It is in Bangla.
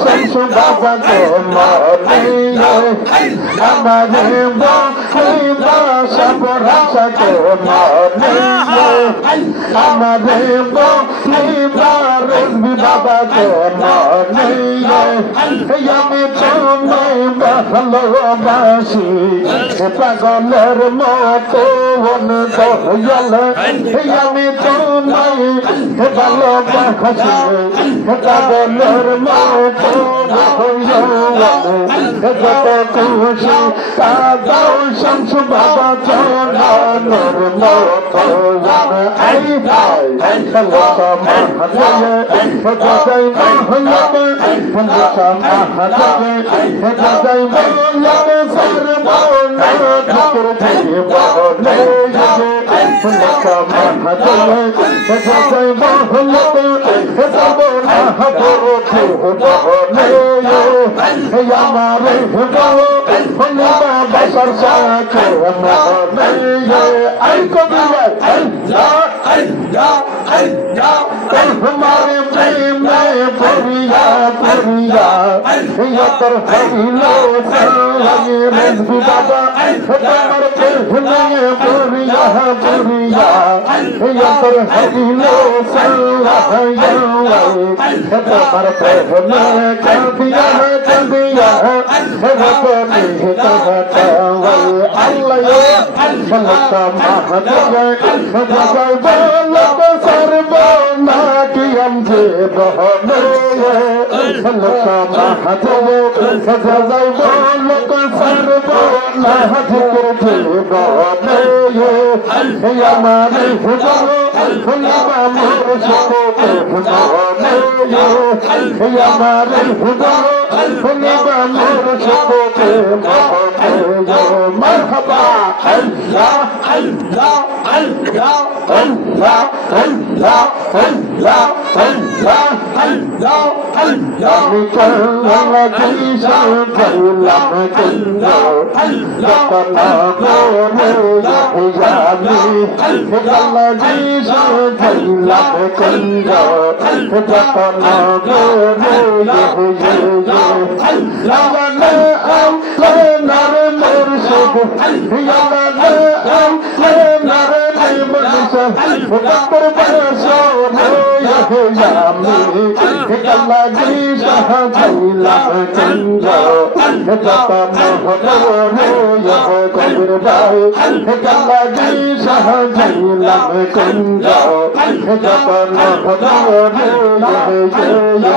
शमस बाबा को मानिए हमारे सब रस को मानिए हमारे रंबी बाबा को मानिए यमी तुम्हें ভালোবাসি পাগলের মতো দয়াল আমি তোমায় ভালোবাসি পাগলের মতো যত খুশি কাদাও শামস বাবা চরণের মতো আই হাই हमारे प्रेम में पुरिया पुरिया तर हरिलो रंबी बाबा हमारे प्रेम में पुरिया पुरिया तर हरिलो हमारे प्रेम में कर दिया مرحبا الله الله الله الله الله الله الله الله الله الله جيشا الله الله لقنا قومي يحياني الله جيشا الله كنجا لقنا قومي يحياني لنا أولنا المرشد يلنا أولنا المرشد وقبر برسول يحياني الله جيشا الله كنجا لقنا قومي يحياني الله جيشا الله كنجا لقنا قومي يحياني